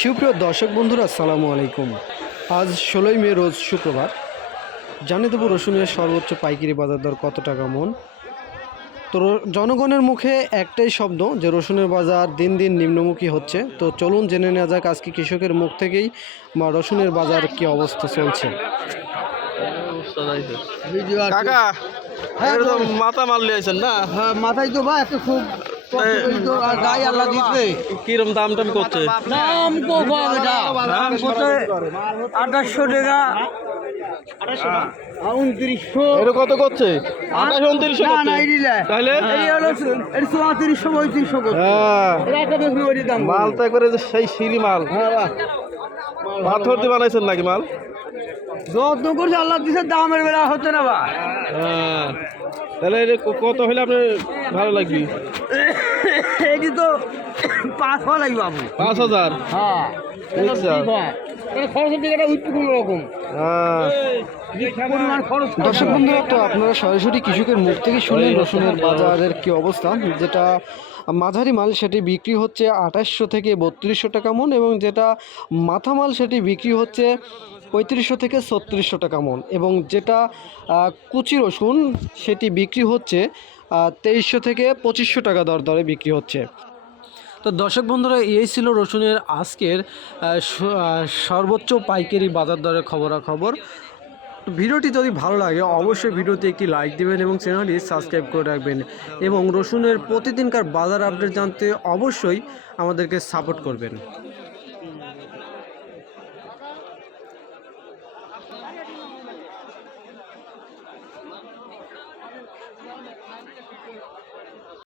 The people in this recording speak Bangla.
সুপ্রিয় দর্শক বন্ধুরা, আসসালামু আলাইকুম। আজ 16ই মে রোজ শুক্রবার। জানিয়ে দেবো রসুনের সর্বোচ্চ পাইকারি বাজার দর কত টাকা মন। তো জনগণের মুখে একটাই শব্দ যে রসুনের বাজার দিন দিন নিম্নমুখী হচ্ছে। তো চলুন জেনে নেওয়া যাক আজকে কৃষকের মুখ থেকেই রসুনের বাজার কি অবস্থা চলছে। কাকা মাথা মারলে আছেন না? মাথায় তো ভাই একটা খুব গাই আল্লাহ দিচ্ছে। কিরম দাম টাম করছে? দাম তো কম, এটা দাম করতে 2800 টাকা, 2900। এটা কত করছে? 28-29 না করছে। না, এই দিলে তাহলে এই হলো 3400 3500 করছে। হ্যাঁ, এটা একটা বেশি ওই দাম। মাল তো একবারে যে সেই শিলি মাল। হ্যাঁ বাহ, পাথর দিয়ে বানাইছেন নাকি মাল? যত্ন করছে আল্লাহ দিচ্ছে, দামের বেলা হচ্ছে না ভাই। হ্যাঁ, তাহলে এটা কত হলে আপনার ভালো লাগবে? এটি তো 500 লাগবে বাবু। 5000। হ্যাঁ, আচ্ছা। খরচের দিকে উঠবে কোনো রকম হ্যাঁ, পরিমাণ খরচ। দর্শক বন্ধুরা, তো আপনারা সরাসরি কৃষকের মুখ থেকে শুনলেন রসুনের বাজারের কি অবস্থা। যেটা মাঝারি মাল সেটি বিক্রি হচ্ছে 2800 থেকে 3200 টাকা মন, এবং যেটা মাথা মাল সেটি বিক্রি হচ্ছে 3500 থেকে 3600 টাকা মন, এবং যেটা কুচি রসুন সেটি বিক্রি হচ্ছে 2300 থেকে 2500 টাকা দরে বিক্রি হচ্ছে। তো দর্শক বন্ধুরা, এই ছিল রসুনের আজকের সর্বোচ্চ পাইকারি বাজার দরের খবরাখবর। ভিডিওটি যদি ভালো লাগে অবশ্যই ভিডিওতে একটি লাইক দিবেন এবং চ্যানেলটি সাবস্ক্রাইব করে রাখবেন, এবং রসুনের প্রতিদিনকার বাজার আপডেট জানতে অবশ্যই আমাদেরকে সাপোর্ট করবেন।